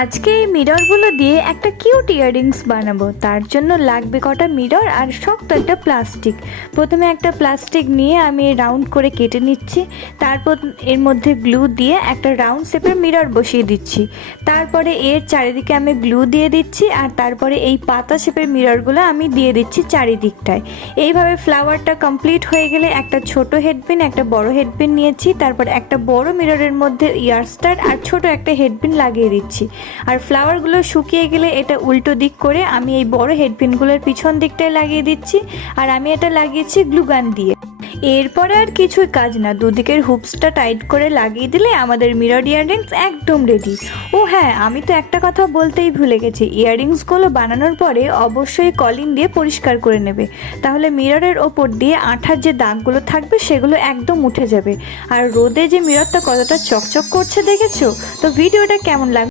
আজকে এই মিররগুলো দিয়ে একটা কিউট ইয়াররিংস বানাবো। তার জন্য লাগবে কটা মিরর আর শক্ত একটা প্লাস্টিক। প্রথমে একটা প্লাস্টিক নিয়ে আমি রাউন্ড করে কেটে নিচ্ছি, তারপর এর মধ্যে গ্লু দিয়ে একটা রাউন্ড শেপের মিরর বসিয়ে দিচ্ছি। তারপরে এর চারিদিকে আমি গ্লু দিয়ে দিচ্ছি, আর তারপরে এই পাতা শেপের মিররগুলো আমি দিয়ে দিচ্ছি চারিদিকটায়। এইভাবে ফ্লাওয়ারটা কমপ্লিট হয়ে গেলে একটা ছোট হেডপিন, একটা বড় হেডপিন নিয়েছি, তারপর একটা বড় মিররের মধ্যে ইয়ারস্টার আর ছোট একটা হেডপিন লাগিয়ে দিচ্ছি। আর ফ্লাওয়ারগুলো শুকিয়ে গেলে এটা উল্টো দিক করে আমি এই বড় হেডপিনগুলোর পিছন দিকটায় লাগিয়ে দিচ্ছি, আর আমি এটা লাগিয়েছি গ্লুগান দিয়ে। এরপরে আর কিছুই কাজ না, দুদিকের হুপসটা টাইট করে লাগিয়ে দিলে আমাদের মিরর ইয়াররিংস একদম রেডি। ও হ্যাঁ, আমি তো একটা কথা বলতেই ভুলে গেছি, ইয়াররিংসগুলো বানানোর পরে অবশ্যই কলিন দিয়ে পরিষ্কার করে নেবে, তাহলে মিররের ওপর দিয়ে আঠার যে দাগগুলো থাকবে সেগুলো একদম উঠে যাবে। আর রোদে যে মিররটা কতটা চকচক করছে দেখেছো? তো ভিডিওটা কেমন লাগবে